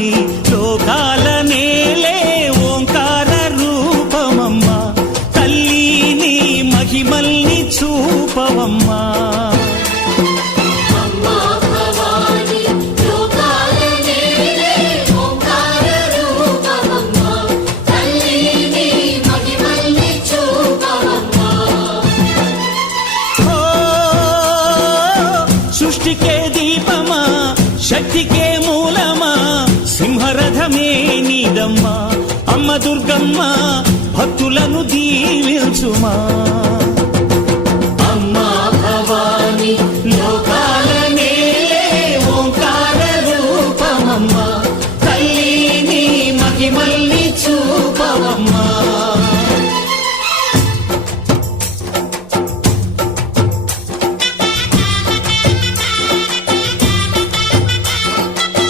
లోకాల నేలే ఓంకార రూపమమ్మా తల్లి నీ మహిమల్ని చూపవమ్మా సృష్టికే దీపమా శక్తికే మూలమా సింహరథమే నీదమ్మా అమ్మ దుర్గమ్మ భక్తులను దీవించుమా